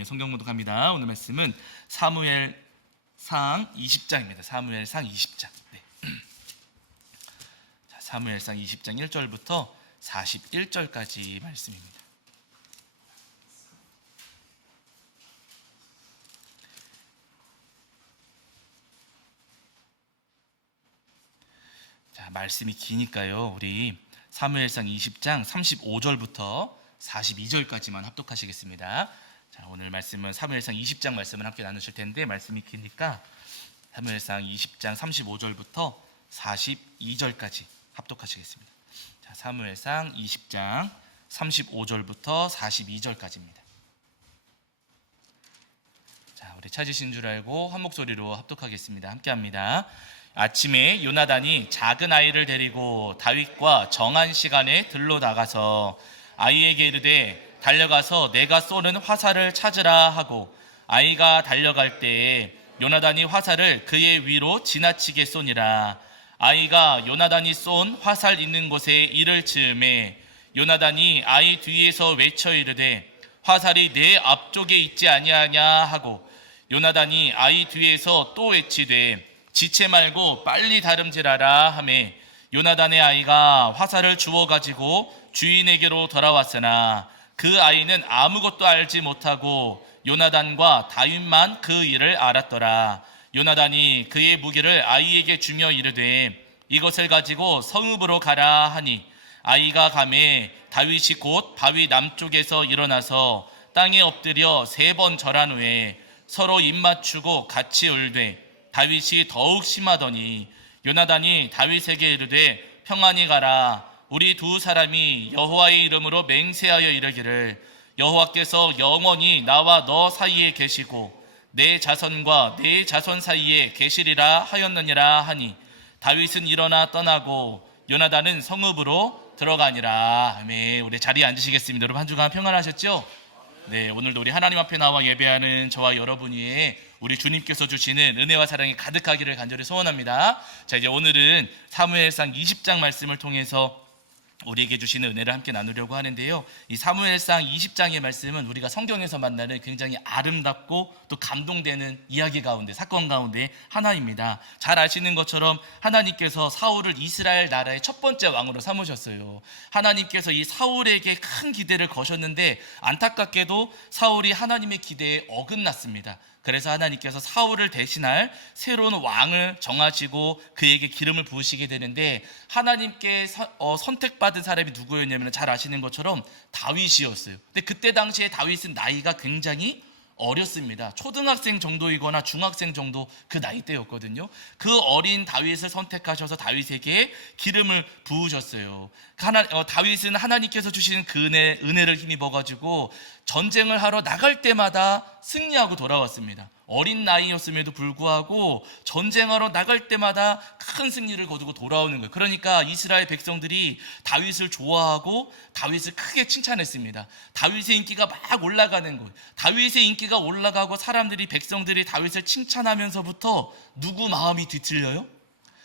네, 성경 문독합니다. 오늘 말씀은 사무엘상 20장입니다. 사무엘상 20장. 네. 자, 사무엘상 20장 1절부터 41절까지 말씀입니다. 자, 말씀이 기니까요. 우리 사무엘상 20장 35절부터 42절까지만 합독하시겠습니다. 자, 오늘 말씀은 사무엘상 20장 말씀을 함께 나누실 텐데 말씀이 기니까 사무엘상 20장 35절부터 42절까지 합독하시겠습니다. 자, 사무엘상 20장 35절부터 42절까지입니다. 자, 우리 찾으신 줄 알고 한 목소리로 합독하겠습니다. 함께 합니다. 아침에 요나단이 작은 아이를 데리고 다윗과 정한 시간에 들로 나가서 아이에게 이르되 달려가서 내가 쏘는 화살을 찾으라 하고 아이가 달려갈 때에 요나단이 화살을 그의 위로 지나치게 쏘니라. 아이가 요나단이 쏜 화살 있는 곳에 이를 즈음에 요나단이 아이 뒤에서 외쳐 이르되 화살이 내 앞쪽에 있지 아니하냐 하고 요나단이 아이 뒤에서 또 외치되 지체 말고 빨리 다름질하라 하매 요나단의 아이가 화살을 주워 가지고 주인에게로 돌아왔으나 그 아이는 아무것도 알지 못하고 요나단과 다윗만 그 일을 알았더라. 요나단이 그의 무기를 아이에게 주며 이르되 이것을 가지고 성읍으로 가라 하니 아이가 가매 다윗이 곧 바위 남쪽에서 일어나서 땅에 엎드려 3번 절한 후에 서로 입맞추고 같이 울되 다윗이 더욱 심하더니 요나단이 다윗에게 이르되 평안히 가라. 우리 두 사람이 여호와의 이름으로 맹세하여 이르기를 여호와께서 영원히 나와 너 사이에 계시고 내 자손과 내 자손 사이에 계시리라 하였느니라 하니 다윗은 일어나 떠나고 요나단은 성읍으로 들어가니라. 아멘. 우리 자리에 앉으시겠습니다. 여러분 한 주간 평안하셨죠? 네, 오늘도 우리 하나님 앞에 나와 예배하는 저와 여러분이 우리 주님께서 주시는 은혜와 사랑이 가득하기를 간절히 소원합니다. 자, 이제 오늘은 사무엘상 20장 말씀을 통해서 우리에게 주시는 은혜를 함께 나누려고 하는데요. 이 사무엘상 20장의 말씀은 우리가 성경에서 만나는 굉장히 아름답고 또 감동되는 이야기 가운데, 사건 가운데 하나입니다. 잘 아시는 것처럼 하나님께서 사울을 이스라엘 나라의 첫 번째 왕으로 삼으셨어요. 하나님께서 이 사울에게 큰 기대를 거셨는데 안타깝게도 사울이 하나님의 기대에 어긋났습니다. 그래서 하나님께서 사울을 대신할 새로운 왕을 정하시고 그에게 기름을 부으시게 되는데 하나님께 선택받은 사람이 누구였냐면 잘 아시는 것처럼 다윗이었어요. 근데 그때 당시에 다윗은 나이가 굉장히 어렸습니다. 초등학생 정도이거나 중학생 정도 그 나이대였거든요. 그 어린 다윗을 선택하셔서 다윗에게 기름을 부으셨어요. 다윗은 하나님께서 주시는 그 은혜를 힘입어가지고 전쟁을 하러 나갈 때마다 승리하고 돌아왔습니다. 어린 나이였음에도 불구하고 전쟁하러 나갈 때마다 큰 승리를 거두고 돌아오는 거예요. 그러니까 이스라엘 백성들이 다윗을 좋아하고 다윗을 크게 칭찬했습니다. 다윗의 인기가 막 올라가는 거예요. 다윗의 인기가 올라가고 백성들이 다윗을 칭찬하면서부터 누구 마음이 뒤틀려요?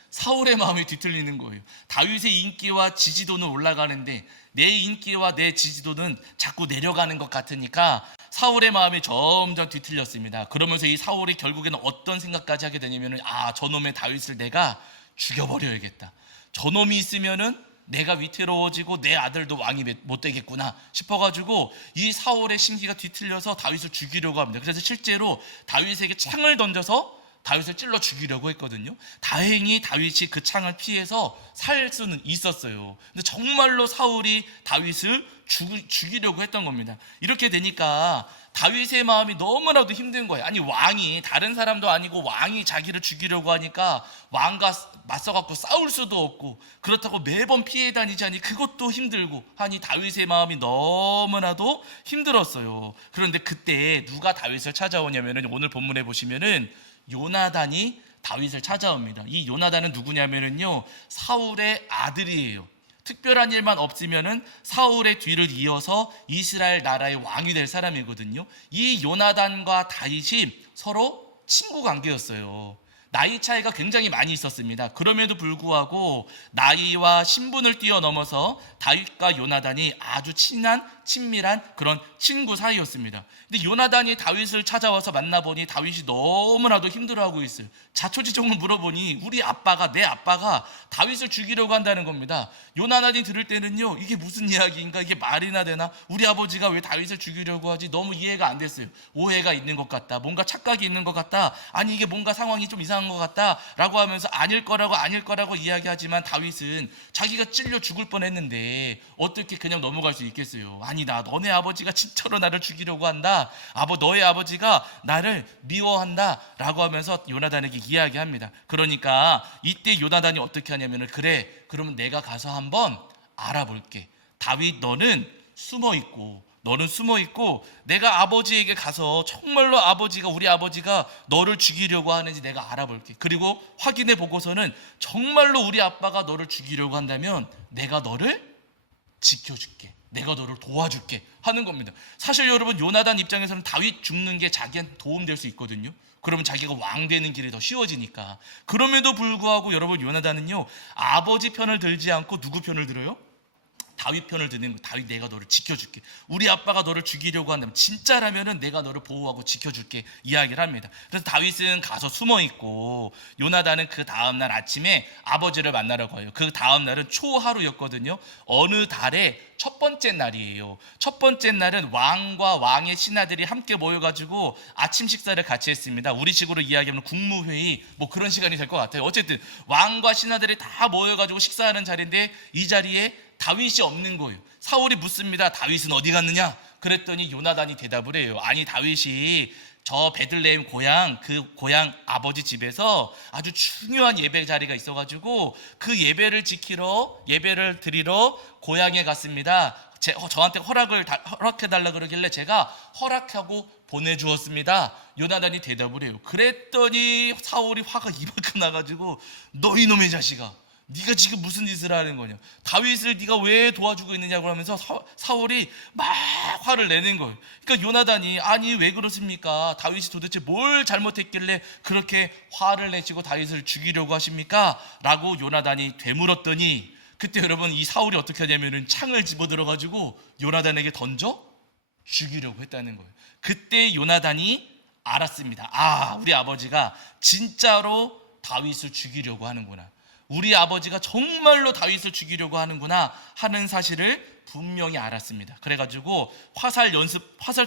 사울의 마음이 뒤틀리는 거예요. 다윗의 인기와 지지도는 올라가는데 내 인기와 내 지지도는 자꾸 내려가는 것 같으니까 사울의 마음이 점점 뒤틀렸습니다. 그러면서 이 사울이 결국에는 어떤 생각까지 하게 되냐면 저놈의 다윗을 내가 죽여버려야겠다. 저놈이 있으면은 내가 위태로워지고 내 아들도 왕이 못 되겠구나 싶어가지고 이 사울의 심기가 뒤틀려서 다윗을 죽이려고 합니다. 그래서 실제로 다윗에게 창을 던져서 다윗을 찔러 죽이려고 했거든요. 다행히 다윗이 그 창을 피해서 살 수는 있었어요. 근데 정말로 사울이 다윗을 죽이려고 했던 겁니다. 이렇게 되니까 다윗의 마음이 너무나도 힘든 거예요. 아니 왕이 다른 사람도 아니고 왕이 자기를 죽이려고 하니까 왕과 맞서갖고 싸울 수도 없고 그렇다고 매번 피해 다니자니 그것도 힘들고 하니 다윗의 마음이 너무나도 힘들었어요. 그런데 그때 누가 다윗을 찾아오냐면은 오늘 본문에 보시면은 요나단이 다윗을 찾아옵니다. 이 요나단은 누구냐면은요 사울의 아들이에요. 특별한 일만 없으면은 사울의 뒤를 이어서 이스라엘 나라의 왕이 될 사람이거든요. 이 요나단과 다윗이 서로 친구 관계였어요. 나이 차이가 굉장히 많이 있었습니다. 그럼에도 불구하고 나이와 신분을 뛰어넘어서 다윗과 요나단이 아주 친한 친밀한 그런 친구 사이였습니다. 근데 요나단이 다윗을 찾아와서 만나보니 다윗이 너무나도 힘들어하고 있어요. 자초지종을 물어보니 우리 아빠가, 내 아빠가 다윗을 죽이려고 한다는 겁니다. 요나단이 들을 때는요, 이게 무슨 이야기인가, 이게 말이나 되나, 우리 아버지가 왜 다윗을 죽이려고 하지, 너무 이해가 안 됐어요. 오해가 있는 것 같다, 뭔가 착각이 있는 것 같다, 아니 이게 뭔가 상황이 좀 이상한 것 같다 라고 하면서 아닐 거라고 이야기하지만, 다윗은 자기가 찔려 죽을 뻔했는데 어떻게 그냥 넘어갈 수 있겠어요. 아니다, 너네 아버지가 진짜로 나를 죽이려고 한다, 너의 아버지가 나를 미워한다 라고 하면서 요나단에게 이야기합니다. 그러니까 이때 요나단이 어떻게 하냐면은, 그래, 그러면 내가 가서 한번 알아볼게. 다윗, 너는 숨어 있고 내가 아버지에게 가서 정말로 우리 아버지가 너를 죽이려고 하는지 내가 알아볼게. 그리고 확인해 보고서는 정말로 우리 아빠가 너를 죽이려고 한다면 내가 너를 지켜줄게, 내가 너를 도와줄게 하는 겁니다. 사실 여러분, 요나단 입장에서는 다윗 죽는 게 자기한테 도움될 수 있거든요. 그러면 자기가 왕 되는 길이 더 쉬워지니까. 그럼에도 불구하고 여러분, 요나단은요, 아버지 편을 들지 않고 누구 편을 들어요? 다윗 편을 드는 거. 다윗, 내가 너를 지켜줄게. 우리 아빠가 너를 죽이려고 한다면 진짜라면은 내가 너를 보호하고 지켜줄게 이야기를 합니다. 그래서 다윗은 가서 숨어 있고, 요나단은 그 다음날 아침에 아버지를 만나러 가요. 그 다음날은 초하루였거든요. 어느 달의 첫 번째 날이에요. 첫 번째 날은 왕과 왕의 신하들이 함께 모여가지고 아침 식사를 같이 했습니다. 우리식으로 이야기하면 국무회의 뭐 그런 시간이 될 것 같아요. 어쨌든 왕과 신하들이 다 모여가지고 식사하는 자리인데, 이 자리에 다윗이 없는 거예요. 사울이 묻습니다. 다윗은 어디 갔느냐? 그랬더니 요나단이 대답을 해요. 아니, 다윗이 저 베들레헴 고향, 그 고향 아버지 집에서 아주 중요한 예배 자리가 있어가지고 그 예배를 드리러 고향에 갔습니다. 저한테 허락해달라 그러길래 제가 허락하고 보내주었습니다. 요나단이 대답을 해요. 그랬더니 사울이 화가 이만큼 나가지고, 너 이놈의 자식아, 네가 지금 무슨 짓을 하는 거냐, 다윗을 네가 왜 도와주고 있느냐고 하면서 사울이 막 화를 내는 거예요. 그러니까 요나단이, 아니 왜 그렇습니까? 다윗이 도대체 뭘 잘못했길래 그렇게 화를 내시고 다윗을 죽이려고 하십니까? 라고 요나단이 되물었더니, 그때 여러분, 이 사울이 어떻게 하냐면은 창을 집어들어 가지고 요나단에게 던져 죽이려고 했다는 거예요. 그때 요나단이 알았습니다. 아, 우리 아버지가 진짜로 다윗을 죽이려고 하는구나, 우리 아버지가 정말로 다윗을 죽이려고 하는구나 하는 사실을 분명히 알았습니다. 그래가지고 화살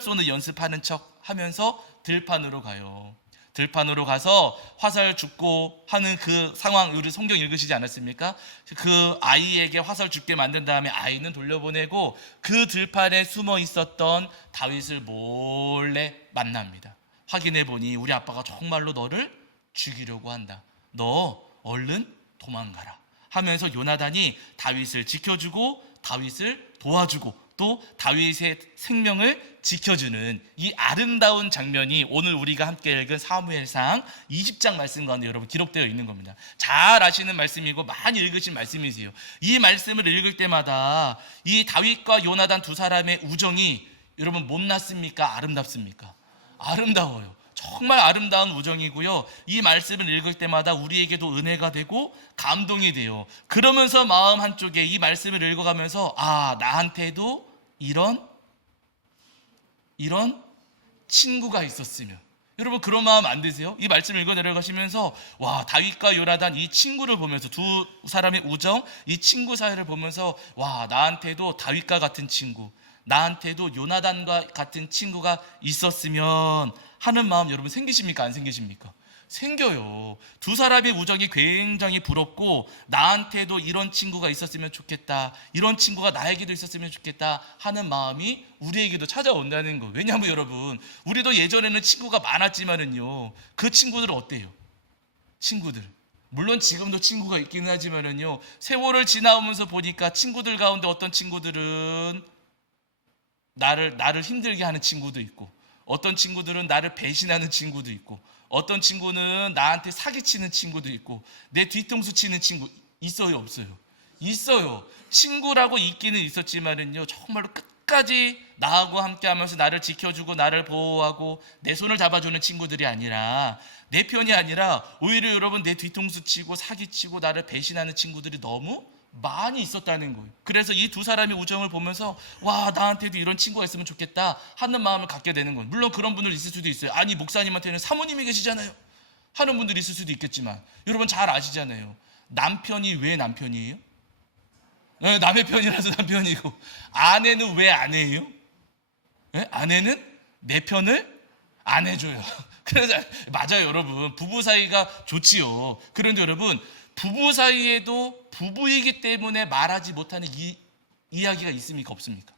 쏘는 연습하는 척 하면서 들판으로 가요. 들판으로 가서 화살 죽고 하는 그 상황, 우리 성경 읽으시지 않았습니까? 그 아이에게 화살 죽게 만든 다음에 아이는 돌려보내고 그 들판에 숨어 있었던 다윗을 몰래 만납니다. 확인해 보니 우리 아빠가 정말로 너를 죽이려고 한다, 너 얼른 도망가라 하면서 요나단이 다윗을 지켜주고 다윗을 도와주고 또 다윗의 생명을 지켜주는 이 아름다운 장면이 오늘 우리가 함께 읽은 사무엘상 20장 말씀 가운데 여러분 기록되어 있는 겁니다. 잘 아시는 말씀이고 많이 읽으신 말씀이세요. 이 말씀을 읽을 때마다 이 다윗과 요나단 두 사람의 우정이 여러분 못났습니까? 아름답습니까? 아름다워요. 정말 아름다운 우정이고요. 이 말씀을 읽을 때마다 우리에게도 은혜가 되고 감동이 돼요. 그러면서 마음 한쪽에 이 말씀을 읽어가면서, 아, 나한테도 이런 친구가 있었으면. 여러분, 그런 마음 안 드세요? 이 말씀을 읽어 내려가시면서, 와, 다윗과 요나단 이 친구를 보면서, 두 사람의 우정, 이 친구 사이를 보면서, 와, 나한테도 다윗과 같은 친구, 나한테도 요나단과 같은 친구가 있었으면 하는 마음 여러분 생기십니까? 안 생기십니까? 생겨요. 두 사람의 우정이 굉장히 부럽고, 나한테도 이런 친구가 있었으면 좋겠다, 이런 친구가 나에게도 있었으면 좋겠다 하는 마음이 우리에게도 찾아온다는 거. 왜냐하면 여러분, 우리도 예전에는 친구가 많았지만은요, 그 친구들은 어때요? 친구들, 물론 지금도 친구가 있기는 하지만은요, 세월을 지나오면서 보니까 친구들 가운데 어떤 친구들은 나를 힘들게 하는 친구도 있고, 어떤 친구들은 나를 배신하는 친구도 있고, 어떤 친구는 나한테 사기치는 친구도 있고, 내 뒤통수 치는 친구 있어요, 없어요? 있어요. 친구라고 있기는 있었지만은요, 정말로 끝까지 나하고 함께하면서 나를 지켜주고 나를 보호하고 내 손을 잡아주는 친구들이 아니라, 내 편이 아니라 오히려 여러분 내 뒤통수 치고 사기치고 나를 배신하는 친구들이 너무 많이 있었다는 거예요. 그래서 이 두 사람의 우정을 보면서 와, 나한테도 이런 친구가 있으면 좋겠다 하는 마음을 갖게 되는 거예요. 물론 그런 분들 있을 수도 있어요. 아니, 목사님한테는 사모님이 계시잖아요 하는 분들이 있을 수도 있겠지만, 여러분 잘 아시잖아요. 남편이 왜 남편이에요? 네, 남의 편이라서 남편이고, 아내는 왜 아내예요? 네? 아내는 내 편을 안 해줘요. 그래서 맞아요, 여러분. 부부 사이가 좋지요. 그런데 여러분, 부부 사이에도 부부이기 때문에 말하지 못하는 이야기가 있습니까, 없습니까?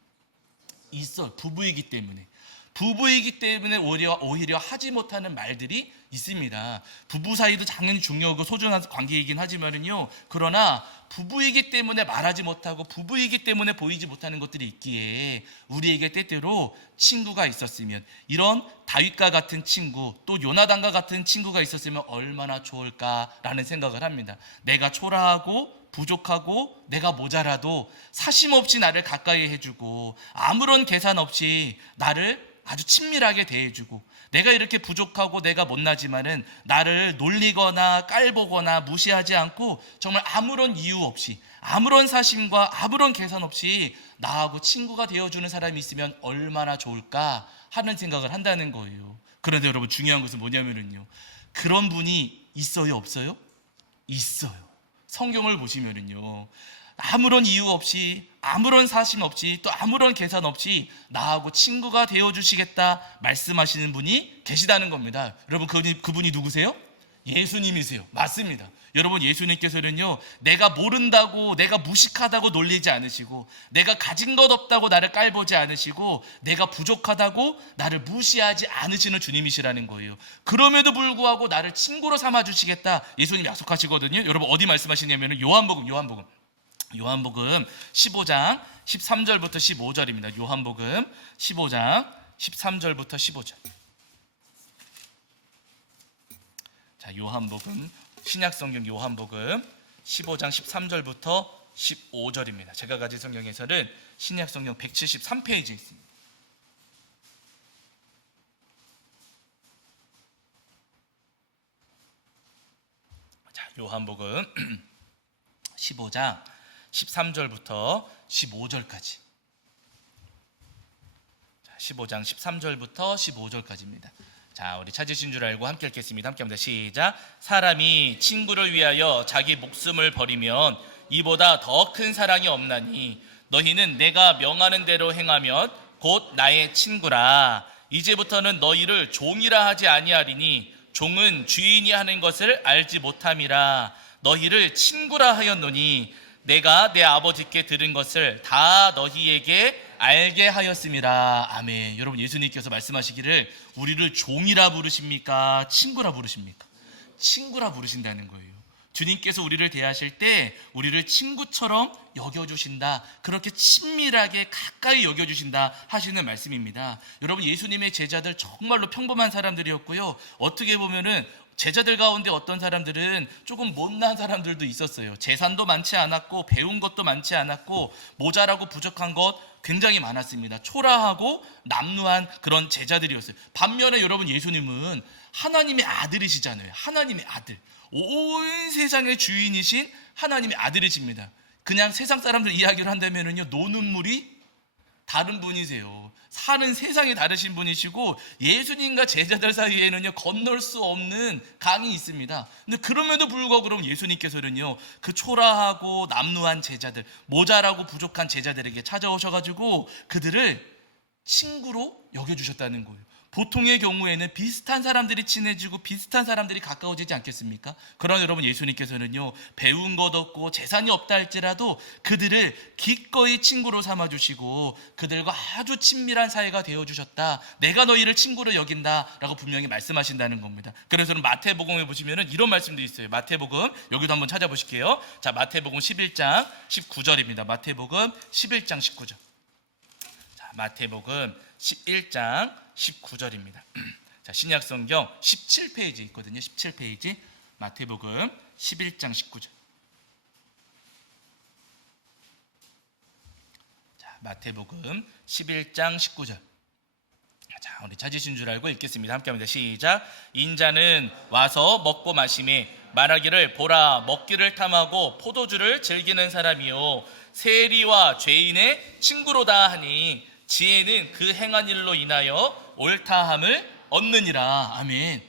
있어요. 부부이기 때문에. 부부이기 때문에 오히려 하지 못하는 말들이 있습니다. 부부 사이도 당연히 중요하고 소중한 관계이긴 하지만은요, 그러나 부부이기 때문에 말하지 못하고 부부이기 때문에 보이지 못하는 것들이 있기에 우리에게 때때로 친구가 있었으면, 이런 다윗과 같은 친구, 또 요나단과 같은 친구가 있었으면 얼마나 좋을까라는 생각을 합니다. 내가 초라하고 부족하고 내가 모자라도 사심 없이 나를 가까이 해주고, 아무런 계산 없이 나를 아주 친밀하게 대해주고, 내가 이렇게 부족하고 내가 못나지만은 나를 놀리거나 깔보거나 무시하지 않고 정말 아무런 이유 없이, 아무런 사심과 아무런 계산 없이 나하고 친구가 되어주는 사람이 있으면 얼마나 좋을까 하는 생각을 한다는 거예요. 그런데 여러분, 중요한 것은 뭐냐면요, 그런 분이 있어요, 없어요? 있어요. 성경을 보시면은요, 아무런 이유 없이, 아무런 사심 없이, 또 아무런 계산 없이 나하고 친구가 되어주시겠다 말씀하시는 분이 계시다는 겁니다. 여러분, 그분이 누구세요? 예수님이세요. 맞습니다. 여러분, 예수님께서는요, 내가 모른다고, 내가 무식하다고 놀리지 않으시고, 내가 가진 것 없다고 나를 깔보지 않으시고, 내가 부족하다고 나를 무시하지 않으시는 주님이시라는 거예요. 그럼에도 불구하고 나를 친구로 삼아주시겠다 예수님 약속하시거든요. 여러분, 어디 말씀하시냐면 요한복음 15장 13절부터 15절입니다. 요한복음 15장 13절부터 15절. 자, 요한복음, 신약성경 요한복음 15장 13절부터 15절입니다. 제가 가진 성경에서는 신약성경 173페이지에 있습니다. 자, 요한복음 15장 13절부터 15절까지. 자, 15장 13절부터 15절까지입니다. 자, 우리 찾으신 줄 알고 함께 읽겠습니다. 함께 합니다. 시작. 사람이 친구를 위하여 자기 목숨을 버리면 이보다 더 큰 사랑이 없나니, 너희는 내가 명하는 대로 행하면 곧 나의 친구라. 이제부터는 너희를 종이라 하지 아니하리니 종은 주인이 하는 것을 알지 못함이라. 너희를 친구라 하였노니 내가 내 아버지께 들은 것을 다 너희에게 알게 하였음이라. 아멘. 여러분, 예수님께서 말씀하시기를 우리를 종이라 부르십니까, 친구라 부르십니까? 친구라 부르신다는 거예요. 주님께서 우리를 대하실 때 우리를 친구처럼 여겨주신다, 그렇게 친밀하게 가까이 여겨주신다 하시는 말씀입니다. 여러분, 예수님의 제자들 정말로 평범한 사람들이었고요, 어떻게 보면은 제자들 가운데 어떤 사람들은 조금 못난 사람들도 있었어요. 재산도 많지 않았고 배운 것도 많지 않았고 모자라고 부족한 것 굉장히 많았습니다. 초라하고 남루한 그런 제자들이었어요. 반면에 여러분, 예수님은 하나님의 아들이시잖아요. 하나님의 아들, 온 세상의 주인이신 하나님의 아들이십니다. 그냥 세상 사람들 이야기를 한다면요, 노는 물이 다른 분이세요. 사는 세상이 다르신 분이시고, 예수님과 제자들 사이에는요, 건널 수 없는 강이 있습니다. 근데 그럼에도 불구하고 그럼 예수님께서는요, 그 초라하고 남루한 제자들, 모자라고 부족한 제자들에게 찾아오셔가지고 그들을 친구로 여겨주셨다는 거예요. 보통의 경우에는 비슷한 사람들이 친해지고 비슷한 사람들이 가까워지지 않겠습니까? 그러나 여러분, 예수님께서는요, 배운 것 없고 재산이 없다 할지라도 그들을 기꺼이 친구로 삼아주시고 그들과 아주 친밀한 사이가 되어주셨다, 내가 너희를 친구로 여긴다 라고 분명히 말씀하신다는 겁니다. 그래서 마태복음에 보시면 이런 말씀도 있어요. 마태복음, 여기도 한번 찾아보실게요. 자, 마태복음 11장 19절입니다. 마태복음 11장 19절. 자, 마태복음 11장 19절입니다. 자, 신약성경 17페이지 있거든요. 17페이지 마태복음 11장 19절. 자, 마태복음 11장 19절. 자, 우리 찾으신 줄 알고 읽겠습니다. 함께 합니다. 시작. 인자는 와서 먹고 마시매 말하기를 보라 먹기를 탐하고 포도주를 즐기는 사람이요 세리와 죄인의 친구로다 하니 지혜는 그 행한 일로 인하여 옳다함을 얻느니라. 아멘.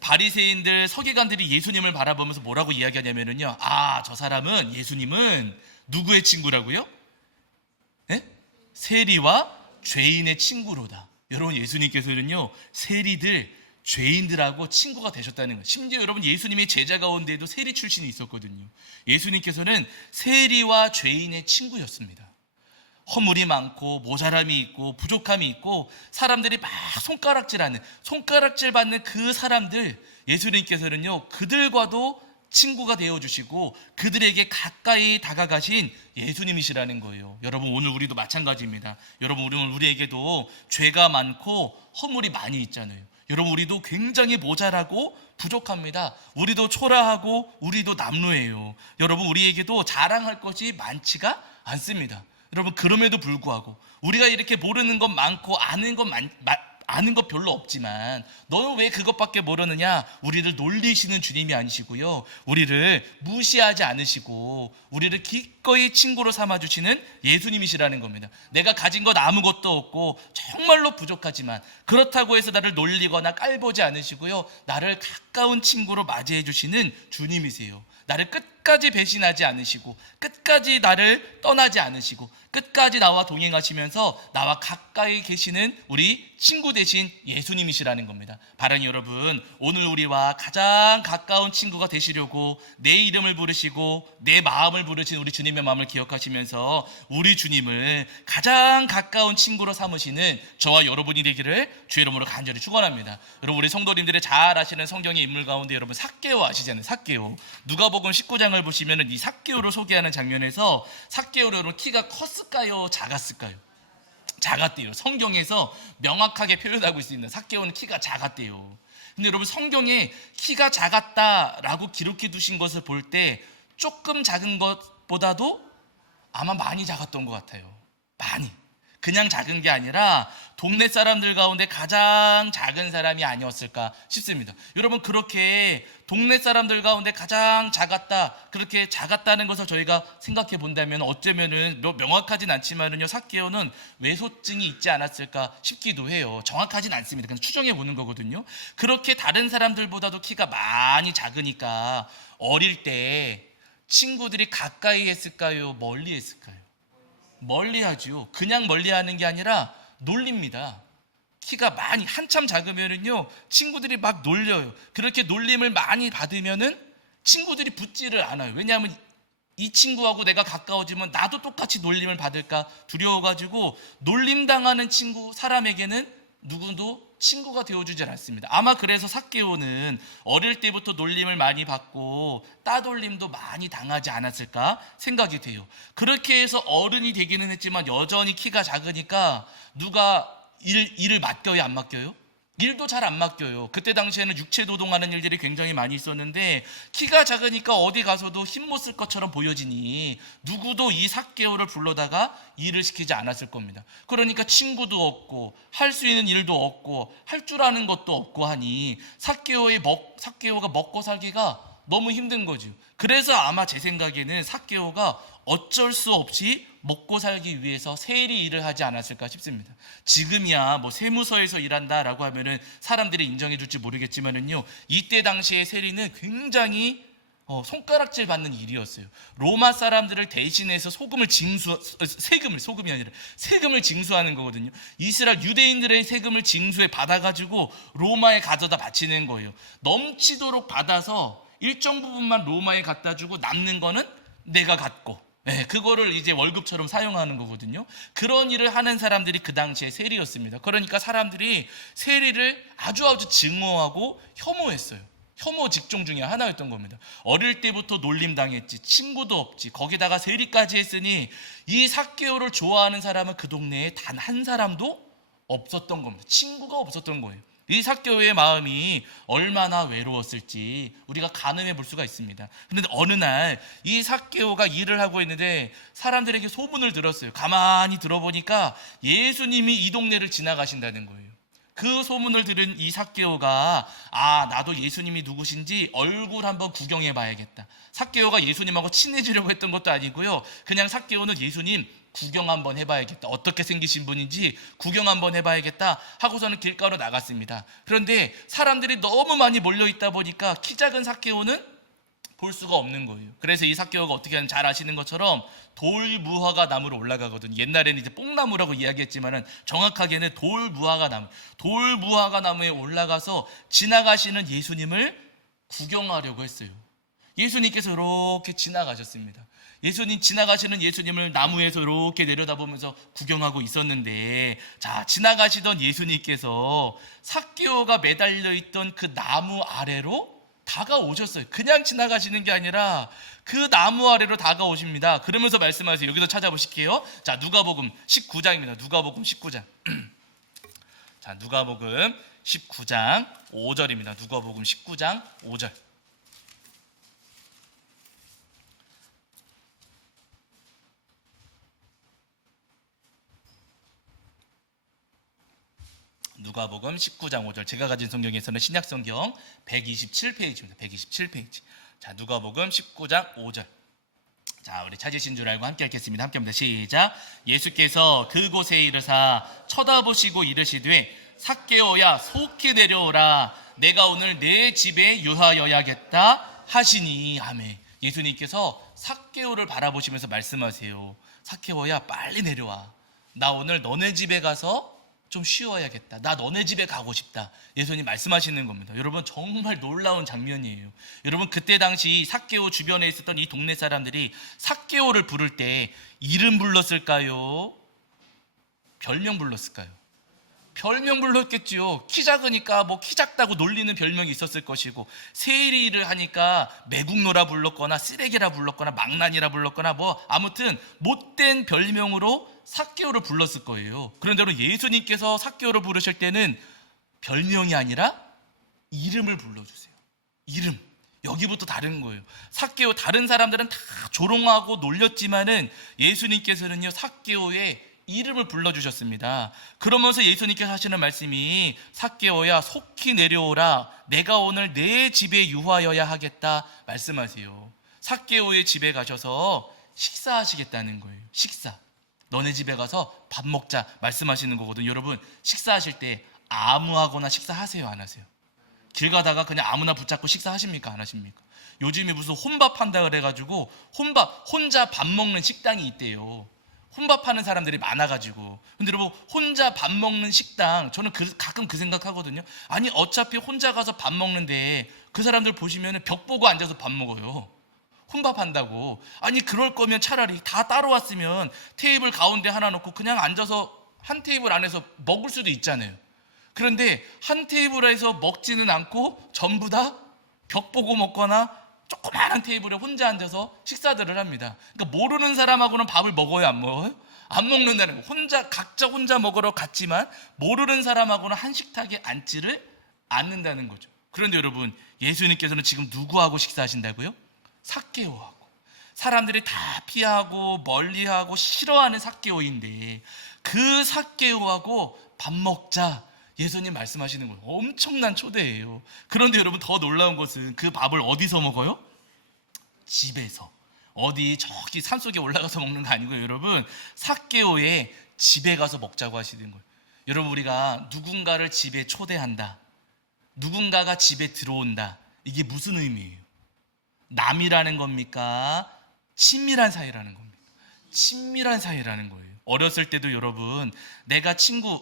바리새인들 서기관들이 예수님을 바라보면서 뭐라고 이야기하냐면요, 저 사람은, 예수님은 누구의 친구라고요? 네? 세리와 죄인의 친구로다. 여러분, 예수님께서는요 세리들, 죄인들하고 친구가 되셨다는 거예요. 심지어 여러분, 예수님의 제자 가운데에도 세리 출신이 있었거든요. 예수님께서는 세리와 죄인의 친구였습니다. 허물이 많고 모자람이 있고 부족함이 있고 사람들이 막 손가락질 받는 그 사람들, 예수님께서는요 그들과도 친구가 되어주시고 그들에게 가까이 다가가신 예수님이시라는 거예요. 여러분, 오늘 우리도 마찬가지입니다. 여러분, 우리에게도 죄가 많고 허물이 많이 있잖아요. 여러분, 우리도 굉장히 모자라고 부족합니다. 우리도 초라하고 우리도 남루해요. 여러분, 우리에게도 자랑할 것이 많지가 않습니다. 여러분, 그럼에도 불구하고 우리가 이렇게 모르는 것 많고 아는 것 별로 없지만 너는 왜 그것밖에 모르느냐? 우리를 놀리시는 주님이 아니시고요, 우리를 무시하지 않으시고 우리를 기꺼이 친구로 삼아주시는 예수님이시라는 겁니다. 내가 가진 것 아무것도 없고 정말로 부족하지만 그렇다고 해서 나를 놀리거나 깔보지 않으시고요, 나를 가까운 친구로 맞이해 주시는 주님이세요. 나를 끝까지 배신하지 않으시고 끝까지 나를 떠나지 않으시고 끝까지 나와 동행하시면서 나와 가까이 계시는 우리 친구 되신 예수님이시라는 겁니다. 바라니 여러분, 오늘 우리와 가장 가까운 친구가 되시려고 내 이름을 부르시고 내 마음을 부르신 우리 주님의 마음을 기억하시면서 우리 주님을 가장 가까운 친구로 삼으시는 저와 여러분이 되기를 주의 이름으로 간절히 축원합니다. 여러분, 우리 성도님들이 잘 아시는 성경의 인물 가운데 여러분 삭개오 아시잖아요. 삭개오. 누가복음 19장을 보시면은 이 삭개오를 소개하는 장면에서 삭개오는 여러분 키가 컸을까요? 작았을까요? 작았대요. 성경에서 명확하게 표현하고 있습니다. 삭개오는 키가 작았대요. 근데 여러분, 성경에 키가 작았다라고 기록해 두신 것을 볼 때 조금 작은 것보다도 아마 많이 작았던 것 같아요. 많이. 그냥 작은 게 아니라 동네 사람들 가운데 가장 작은 사람이 아니었을까 싶습니다. 여러분, 그렇게 동네 사람들 가운데 가장 작았다, 그렇게 작았다는 것을 저희가 생각해 본다면 어쩌면은 명확하진 않지만은요, 삭개오는 외소증이 있지 않았을까 싶기도 해요. 정확하진 않습니다. 그냥 추정해 보는 거거든요. 그렇게 다른 사람들보다도 키가 많이 작으니까 어릴 때 친구들이 가까이 했을까요? 멀리 했을까요? 멀리 하죠. 그냥 멀리 하는 게 아니라 놀립니다. 키가 많이 한참 작으면은요 친구들이 막 놀려요. 그렇게 놀림을 많이 받으면은 친구들이 붙지를 않아요. 왜냐하면 이 친구하고 내가 가까워지면 나도 똑같이 놀림을 받을까 두려워가지고 놀림당하는 사람에게는 누구도 친구가 되어주질 않습니다. 아마 그래서 삭개오는 어릴 때부터 놀림을 많이 받고 따돌림도 많이 당하지 않았을까 생각이 돼요. 그렇게 해서 어른이 되기는 했지만 여전히 키가 작으니까 누가 일을 맡겨요, 안 맡겨요? 일도 잘 안 맡겨요. 그때 당시에는 육체 노동하는 일들이 굉장히 많이 있었는데 키가 작으니까 어디 가서도 힘 못 쓸 것처럼 보여지니 누구도 이 삭개오를 불러다가 일을 시키지 않았을 겁니다. 그러니까 친구도 없고 할 수 있는 일도 없고 할 줄 아는 것도 없고 하니 삭개오가 먹고 살기가 너무 힘든 거죠. 그래서 아마 제 생각에는 삭개오가 어쩔 수 없이 먹고 살기 위해서 세리 일을 하지 않았을까 싶습니다. 지금이야 뭐 세무서에서 일한다라고 하면은 사람들이 인정해 줄지 모르겠지만은요, 이때 당시에 세리는 굉장히 손가락질 받는 일이었어요. 로마 사람들을 대신해서 소금을 징수하는 거거든요. 이스라엘 유대인들의 세금을 징수해 받아가지고 로마에 가져다 바치는 거예요. 넘치도록 받아서 일정 부분만 로마에 갖다 주고 남는 거는 내가 갖고, 그거를 이제 월급처럼 사용하는 거거든요. 그런 일을 하는 사람들이 그 당시에 세리였습니다. 그러니까 사람들이 세리를 아주 증오하고 혐오했어요. 혐오 직종 중에 하나였던 겁니다. 어릴 때부터 놀림당했지, 친구도 없지, 거기다가 세리까지 했으니 이 삭개오를 좋아하는 사람은 그 동네에 단 한 사람도 없었던 겁니다. 친구가 없었던 거예요. 이 삭개오의 마음이 얼마나 외로웠을지 우리가 가늠해 볼 수가 있습니다. 그런데 어느 날 이 삭개오가 일을 하고 있는데 사람들에게 소문을 들었어요. 가만히 들어보니까 예수님이 이 동네를 지나가신다는 거예요. 그 소문을 들은 이 삭개오가 나도 예수님이 누구신지 얼굴 한번 구경해 봐야겠다. 삭개오가 예수님하고 친해지려고 했던 것도 아니고요. 그냥 삭개오는 예수님 구경 한번 해봐야겠다. 어떻게 생기신 분인지 구경 한번 해봐야겠다 하고서는 길가로 나갔습니다. 그런데 사람들이 너무 많이 몰려있다 보니까 키 작은 삭개오는 볼 수가 없는 거예요. 그래서 이 삭개오가 어떻게 하는지 잘 아시는 것처럼 돌무화과 나무로 올라가거든요. 옛날에는 이제 뽕나무라고 이야기했지만은 정확하게는 돌무화과 나무에 올라가서 지나가시는 예수님을 구경하려고 했어요. 예수님께서 이렇게 지나가셨습니다. 예수님 지나가시는 예수님을 나무에서 이렇게 내려다보면서 구경하고 있었는데, 자, 지나가시던 예수님께서 삭개오가 매달려 있던 그 나무 아래로 다가오셨어요. 그냥 지나가시는 게 아니라 그 나무 아래로 다가오십니다. 그러면서 말씀하세요. 여기서 찾아보실게요. 자, 누가복음 19장입니다. 누가복음 19장. 자, 누가복음 19장 5절입니다. 누가복음 19장 5절. 누가복음 19장 5절. 제가 가진 성경에서는 신약성경 127페이지입니다. 127페이지. 자, 누가복음 19장 5절. 자, 우리 찾으신 줄 알고 함께 읽겠습니다. 함께 합니다. 시작. 예수께서 그곳에 이르사 쳐다보시고 이르시되 삭개오야 속히 내려오라. 내가 오늘 내 집에 유하여야겠다 하시니. 아멘. 예수님께서 삭개오를 바라보시면서 말씀하세요. 삭개오야 빨리 내려와. 나 오늘 너네 집에 가서 좀 쉬어야겠다. 나 너네 집에 가고 싶다. 예수님 말씀하시는 겁니다. 여러분 정말 놀라운 장면이에요. 여러분 그때 당시 삭개오 주변에 있었던 이 동네 사람들이 삭개오를 부를 때 이름 불렀을까요? 별명 불렀을까요? 별명 불렀겠지요. 키 작으니까 뭐 키 작다고 놀리는 별명이 있었을 것이고, 세일이를 하니까 매국노라 불렀거나 쓰레기라 불렀거나 망난이라 불렀거나 뭐 아무튼 못된 별명으로 삭개오를 불렀을 거예요. 그런데 예수님께서 삭개오를 부르실 때는 별명이 아니라 이름을 불러주세요. 이름. 여기부터 다른 거예요. 삭개오, 다른 사람들은 다 조롱하고 놀렸지만은 예수님께서는요 삭개오의 이름을 불러주셨습니다. 그러면서 예수님께서 하시는 말씀이 삭개오야 속히 내려오라. 내가 오늘 내 집에 유하여야 하겠다 말씀하세요. 삭개오의 집에 가셔서 식사하시겠다는 거예요. 식사. 너네 집에 가서 밥 먹자 말씀하시는 거거든요. 여러분 식사하실 때 아무하거나 식사하세요? 안 하세요? 길 가다가 그냥 아무나 붙잡고 식사하십니까? 안 하십니까? 요즘에 무슨 혼밥 한다 그래가지고 혼자 밥 먹는 식당이 있대요. 혼밥하는 사람들이 많아가지고. 근데 여러분 혼자 밥 먹는 식당, 저는 가끔 그 생각하거든요. 아니 어차피 혼자 가서 밥 먹는데 그 사람들 보시면 벽 보고 앉아서 밥 먹어요. 혼밥한다고. 아니 그럴 거면 차라리 다 따로 왔으면 테이블 가운데 하나 놓고 그냥 앉아서 한 테이블 안에서 먹을 수도 있잖아요. 그런데 한 테이블에서 먹지는 않고 전부 다 벽 보고 먹거나 조그마한 테이블에 혼자 앉아서 식사들을 합니다. 그러니까 모르는 사람하고는 밥을 먹어요, 안 먹어요? 안 먹는다는 거예요. 각자 혼자 먹으러 갔지만 모르는 사람하고는 한 식탁에 앉지를 않는다는 거죠. 그런데 여러분 예수님께서는 지금 누구하고 식사하신다고요? 삭개오하고. 사람들이 다 피하고 멀리하고 싫어하는 삭개오인데 그 삭개오하고 밥 먹자 예수님 말씀하시는 거예요. 엄청난 초대예요. 그런데 여러분 더 놀라운 것은 그 밥을 어디서 먹어요? 집에서. 어디 저기 산속에 올라가서 먹는 거 아니고요. 여러분 삭개오의 집에 가서 먹자고 하시는 거예요. 여러분 우리가 누군가를 집에 초대한다, 누군가가 집에 들어온다, 이게 무슨 의미예요? 남이라는 겁니까? 친밀한 사이라는 겁니까? 친밀한 사이라는 거예요. 어렸을 때도 여러분 내가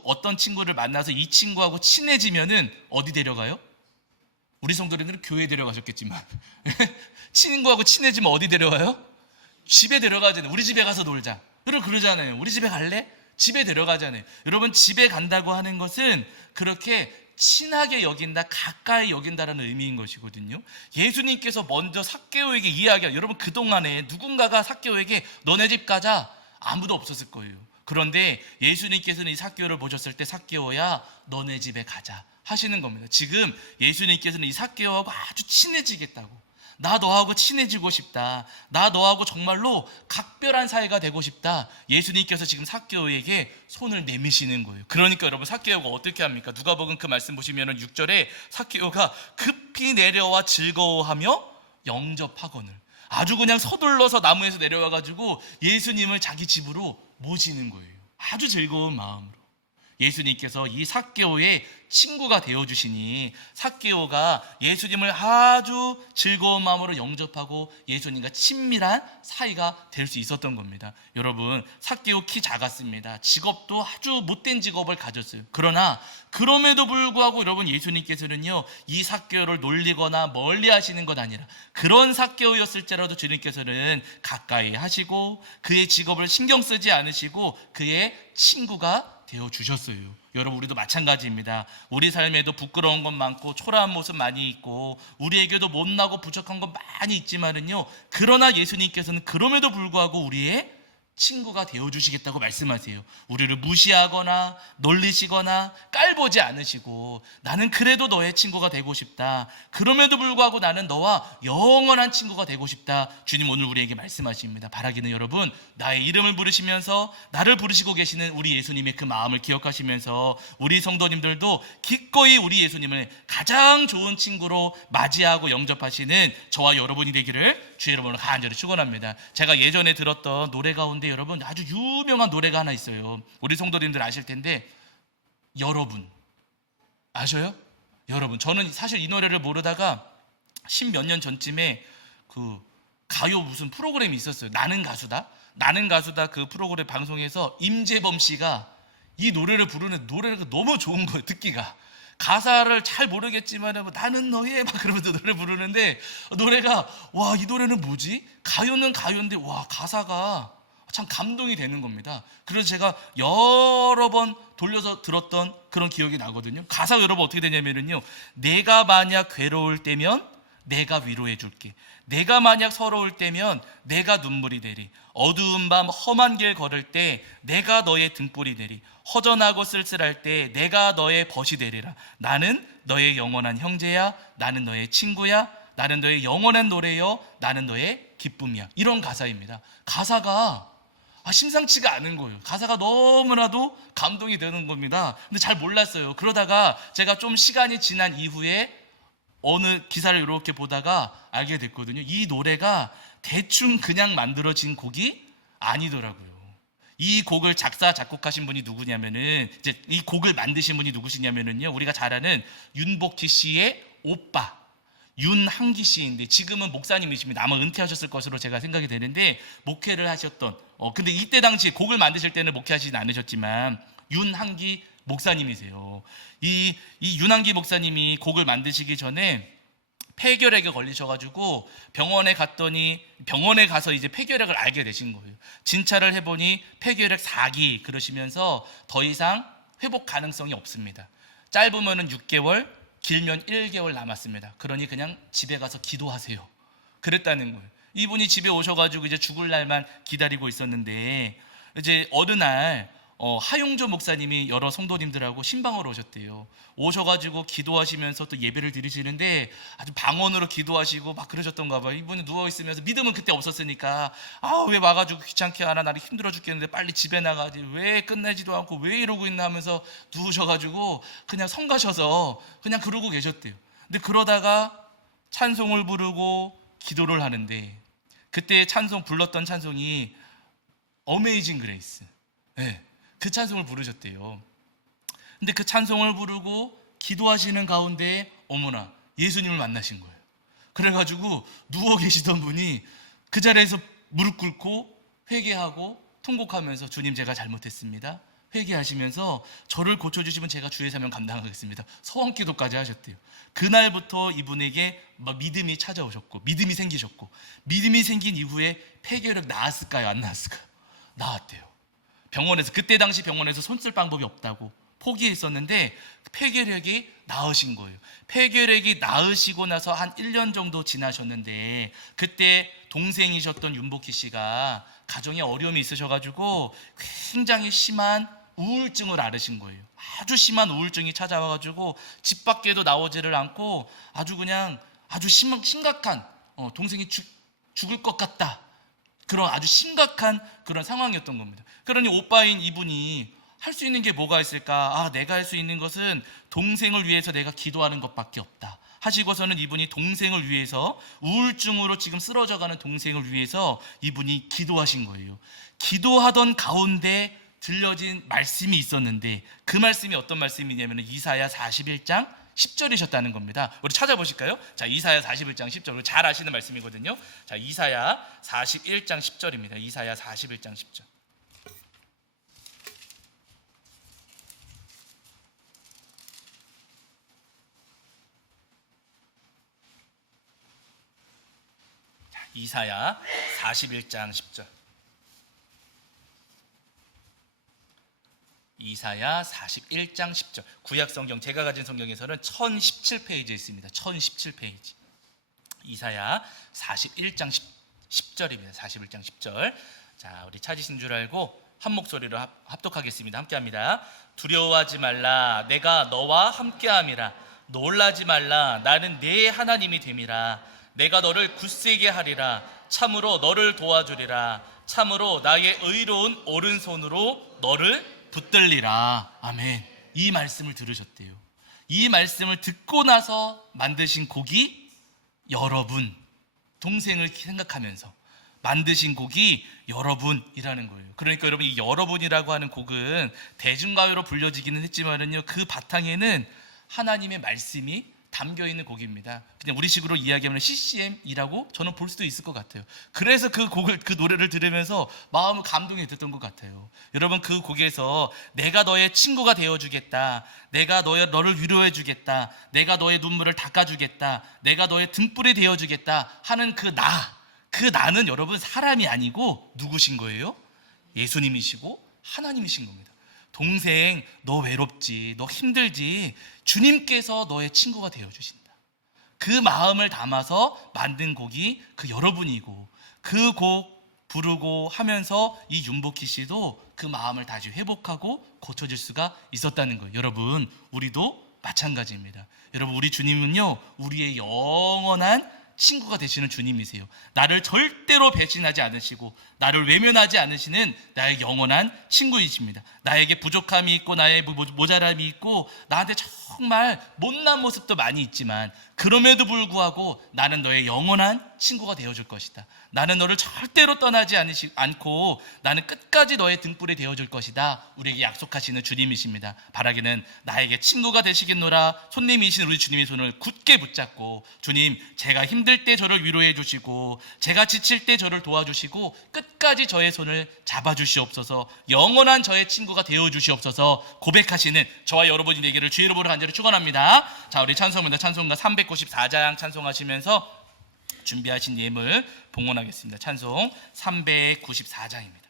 어떤 친구를 만나서 이 친구하고 친해지면은 어디 데려가요? 우리 성도님들은 교회 데려가셨겠지만 친구하고 친해지면 어디 데려가요? 집에 데려가잖아요. 우리 집에 가서 놀자. 그러잖아요. 우리 집에 갈래? 집에 데려가잖아요. 여러분 집에 간다고 하는 것은 그렇게 친하게 여긴다, 가까이 여긴다라는 의미인 것이거든요. 예수님께서 먼저 삭개오에게 여러분 그동안에 누군가가 삭개오에게 너네 집 가자 아무도 없었을 거예요. 그런데 예수님께서는 이 삭개오를 보셨을 때 삭개오야 너네 집에 가자 하시는 겁니다. 지금 예수님께서는 이 삭개오하고 아주 친해지겠다고, 나 너하고 친해지고 싶다. 나 너하고 정말로 각별한 사이가 되고 싶다. 예수님께서 지금 삭개오에게 손을 내미시는 거예요. 그러니까 여러분, 삭개오가 어떻게 합니까? 누가복음 그 말씀 보시면 6절에 삭개오가 급히 내려와 즐거워하며 영접하거늘. 아주 그냥 서둘러서 나무에서 내려와가지고 예수님을 자기 집으로 모시는 거예요. 아주 즐거운 마음으로. 예수님께서 이 삭개오의 친구가 되어주시니 삭개오가 예수님을 아주 즐거운 마음으로 영접하고 예수님과 친밀한 사이가 될 수 있었던 겁니다. 여러분, 삭개오 키 작았습니다. 직업도 아주 못된 직업을 가졌어요. 그러나 그럼에도 불구하고 여러분, 예수님께서는요, 이 삭개오를 놀리거나 멀리 하시는 것 아니라 그런 삭개오였을지라도 주님께서는 가까이 하시고 그의 직업을 신경 쓰지 않으시고 그의 친구가 되어주셨어요. 여러분, 우리도 마찬가지입니다. 우리 삶에도 부끄러운 것 많고 초라한 모습 많이 있고 우리에게도 못나고 부족한 것 많이 있지만은요, 그러나 예수님께서는 그럼에도 불구하고 우리의 친구가 되어주시겠다고 말씀하세요. 우리를 무시하거나 놀리시거나 깔보지 않으시고, 나는 그래도 너의 친구가 되고 싶다. 그럼에도 불구하고 나는 너와 영원한 친구가 되고 싶다. 주님 오늘 우리에게 말씀하십니다. 바라기는 여러분, 나의 이름을 부르시면서 나를 부르시고 계시는 우리 예수님의 그 마음을 기억하시면서 우리 성도님들도 기꺼이 우리 예수님을 가장 좋은 친구로 맞이하고 영접하시는 저와 여러분이 되기를 주의 이름으로 간절히 축원합니다. 제가 예전에 들었던 노래 가운데 여러분, 아주 유명한 노래가 하나 있어요. 우리 성도님들 아실 텐데, 여러분 아셔요? 여러분, 저는 사실 이 노래를 모르다가 10몇 년 전쯤에 그 가요 무슨 프로그램이 있었어요. 나는 가수다 그 프로그램 방송에서 임재범 씨가 이 노래를 부르는 노래가 너무 좋은 거예요. 듣기가 가사를 잘 모르겠지만 나는 너의 막 그러면서 노래 부르는데, 노래가 와, 이 노래는 뭐지? 가요는 가요인데 와, 가사가 참 감동이 되는 겁니다. 그래서 제가 여러 번 돌려서 들었던 그런 기억이 나거든요. 가사가 여러분 어떻게 되냐면요, 내가 만약 괴로울 때면 내가 위로해 줄게. 내가 만약 서러울 때면 내가 눈물이 되리. 어두운 밤 험한 길 걸을 때 내가 너의 등불이 되리. 허전하고 쓸쓸할 때 내가 너의 벗이 되리라. 나는 너의 영원한 형제야. 나는 너의 친구야. 나는 너의 영원한 노래요. 나는 너의 기쁨이야. 이런 가사입니다. 가사가 심상치가 않은 거예요. 가사가 너무나도 감동이 되는 겁니다. 근데 잘 몰랐어요. 그러다가 제가 좀 시간이 지난 이후에 어느 기사를 이렇게 보다가 알게 됐거든요. 이 노래가 대충 그냥 만들어진 곡이 아니더라고요. 이 곡을 작사 작곡하신 분이 누구냐면은, 이제 이 곡을 만드신 분이 누구시냐면은요, 우리가 잘 아는 윤복희 씨의 오빠 윤한기 씨인데, 지금은 목사님이십니다. 아마 은퇴하셨을 것으로 제가 생각이 되는데, 목회를 하셨던 근데 이때 당시 곡을 만드실 때는 목회하시진 않으셨지만 윤한기 목사님이세요. 이 윤한기 목사님이 곡을 만드시기 전에 폐결핵에 걸리셔가지고 병원에 가서 이제 폐결핵을 알게 되신 거예요. 진찰을 해보니 폐결핵 4기 그러시면서 더 이상 회복 가능성이 없습니다. 짧으면은 6개월, 길면 1개월 남았습니다. 그러니 그냥 집에 가서 기도하세요. 그랬다는 거예요. 이분이 집에 오셔가지고 이제 죽을 날만 기다리고 있었는데, 이제 어느 날 하용조 목사님이 여러 성도님들하고 신방으로 오셨대요. 오셔가지고 기도하시면서 또 예배를 드리시는데 아주 방언으로 기도하시고 막 그러셨던가 봐요. 이분이 누워있으면서, 믿음은 그때 없었으니까 왜 와가지고 귀찮게 하나, 나를 힘들어 죽겠는데 빨리 집에 나가지, 왜 끝내지도 않고 왜 이러고 있나 하면서 누우셔가지고 그냥 성가셔서 그냥 그러고 계셨대요. 근데 그러다가 찬송을 부르고 기도를 하는데, 그때 불렀던 찬송이 어메이징 그레이스, 그 찬송을 부르셨대요. 근데 그 찬송을 부르고 기도하시는 가운데 어머나 예수님을 만나신 거예요. 그래가지고 누워 계시던 분이 그 자리에서 무릎 꿇고 회개하고 통곡하면서, 주님 제가 잘못했습니다. 회개하시면서 저를 고쳐주시면 제가 주의 사명 감당하겠습니다. 소원기도까지 하셨대요. 그날부터 이분에게 막 믿음이 찾아오셨고 믿음이 생기셨고, 믿음이 생긴 이후에 폐결핵 나았을까요? 안 나았을까요? 나았대요. 그때 당시 병원에서 손 쓸 방법이 없다고 포기했었는데 폐결핵이 나으신 거예요. 폐결핵이 나으시고 나서 한 1년 정도 지나셨는데, 그때 동생이셨던 윤복희 씨가 가정에 어려움이 있으셔가지고 굉장히 심한 우울증을 앓으신 거예요. 아주 심한 우울증이 찾아와가지고 집 밖에도 나오지를 않고 아주 심각한 동생이 죽을 것 같다. 그런 아주 심각한 그런 상황이었던 겁니다. 그러니 오빠인 이분이 할 수 있는 게 뭐가 있을까? 내가 할 수 있는 것은 동생을 위해서 내가 기도하는 것밖에 없다 하시고서는 이분이 동생을 위해서, 우울증으로 지금 쓰러져가는 동생을 위해서 이분이 기도하신 거예요. 기도하던 가운데 들려진 말씀이 있었는데, 그 말씀이 어떤 말씀이냐면 이사야 41장 10절이셨다는 겁니다. 우리 찾아보실까요? 자, 이사야 41장 10절. 잘 아시는 말씀이거든요. 자, 이사야 41장 10절입니다. 이사야 41장 10절. 이사야 41장 10절. 이사야 41장 10절. 구약성경, 제가 가진 성경에서는 1017페이지에 있습니다. 1017페이지. 이사야 41장 10절입니다. 41장 10절. 자, 우리 찾으신 줄 알고 한 목소리로 합독하겠습니다. 함께합니다. 두려워하지 말라, 내가 너와 함께함이라. 놀라지 말라, 나는 네 하나님이 됨이라. 내가 너를 굳세게 하리라. 참으로 너를 도와주리라. 참으로 나의 의로운 오른손으로 너를 붙들리라. 아멘. 이 말씀을 들으셨대요. 이 말씀을 듣고 나서 만드신 곡이 여러분, 동생을 생각하면서 만드신 곡이 여러분이라는 거예요. 그러니까 여러분, 이 여러분이라고 하는 곡은 대중가요로 불려지기는 했지만은요, 그 바탕에는 하나님의 말씀이 담겨 있는 곡입니다. 그냥 우리식으로 이야기하면 CCM이라고 저는 볼 수도 있을 것 같아요. 그래서 그 노래를 들으면서 마음을 감동이 됐던 것 같아요. 여러분, 그 곡에서 내가 너의 친구가 되어주겠다, 내가 너를 위로해주겠다, 내가 너의 눈물을 닦아주겠다, 내가 너의 등불이 되어주겠다 하는 그 나는 여러분 사람이 아니고 누구신 거예요? 예수님이시고 하나님이신 겁니다. 동생, 너 외롭지, 너 힘들지, 주님께서 너의 친구가 되어주신다. 그 마음을 담아서 만든 곡이 그 여러분이고, 그 곡 부르고 하면서 이 윤복희 씨도 그 마음을 다시 회복하고 고쳐질 수가 있었다는 거예요. 여러분, 우리도 마찬가지입니다. 여러분, 우리 주님은요, 우리의 영원한 친구가 되시는 주님이세요. 나를 절대로 배신하지 않으시고 나를 외면하지 않으시는 나의 영원한 친구이십니다. 나에게 부족함이 있고 나의 모자람이 있고 나한테 정말 못난 모습도 많이 있지만, 그럼에도 불구하고 나는 너의 영원한 친구가 되어줄 것이다. 나는 너를 절대로 떠나지 않고 나는 끝까지 너의 등불이 되어줄 것이다. 우리에게 약속하시는 주님이십니다. 바라기는 나에게 친구가 되시겠노라. 손님이신 우리 주님의 손을 굳게 붙잡고, 주님, 제가 힘들 때 저를 위로해 주시고 제가 지칠 때 저를 도와주시고 끝까지 저의 손을 잡아주시옵소서, 영원한 저의 친구가 되어주시옵소서 고백하시는 저와 여러분이 되기를 주의 이름으로 간절히 축원합니다. 자, 우리 찬송입니다. 찬송가 394장 찬송하시면서 준비하신 예물 봉헌하겠습니다. 찬송 394장입니다.